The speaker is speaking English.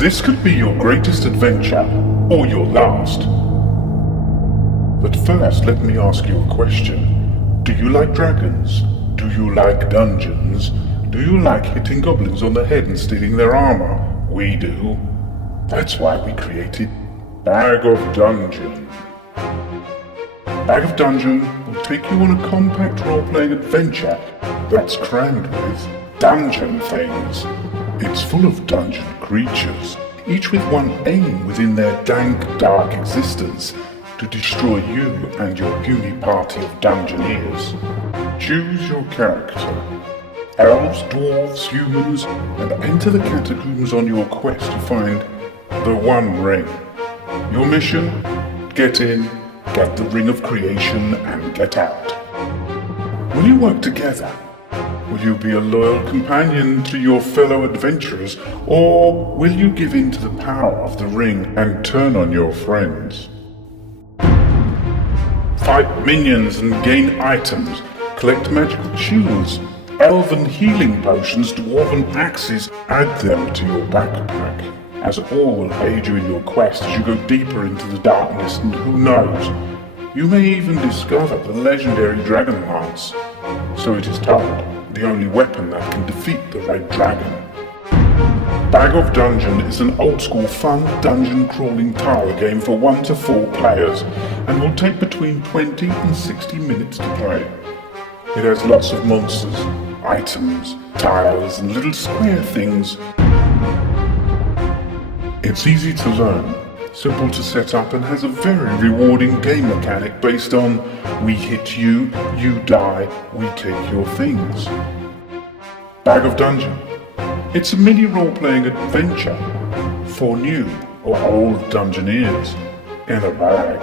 This could be your greatest adventure, or your last. But first, let me ask you a question. Do you like dragons? Do you like dungeons? Do you like hitting goblins on the head and stealing their armor? We do. That's why we created Bag of Dungeon. Bag of Dungeon will take you on a compact role-playing adventure that's crammed with dungeon things. It's full of dungeon creatures, each with one aim within their dank, dark existence, to destroy you and your puny party of dungeoneers. Choose your character. Elves, dwarves, humans, and enter the catacombs on your quest to find the One Ring. Your mission? Get in, get the Ring of Creation, and get out. Will you work together? Will you be a loyal companion to your fellow adventurers, or will you give in to the power of the ring and turn on your friends? Fight minions and gain items, collect magical shields, elven healing potions, dwarven axes, add them to your backpack, as all will aid you in your quest as you go deeper into the darkness, and who knows, you may even discover the legendary DRAGONLANCE. So it is told, the only weapon that can defeat the Red Dragon. Bag of Dungeon is an old-school fun dungeon crawling tower game for 1 to 4 players and will take between 20 and 60 minutes to play. It has lots of monsters, items, tiles and little square things. It's easy to learn, simple to set up, and has a very rewarding game mechanic based on we hit you, you die, we take your things. Bag of Dungeon. It's a mini role-playing adventure for new or old dungeoneers in a bag.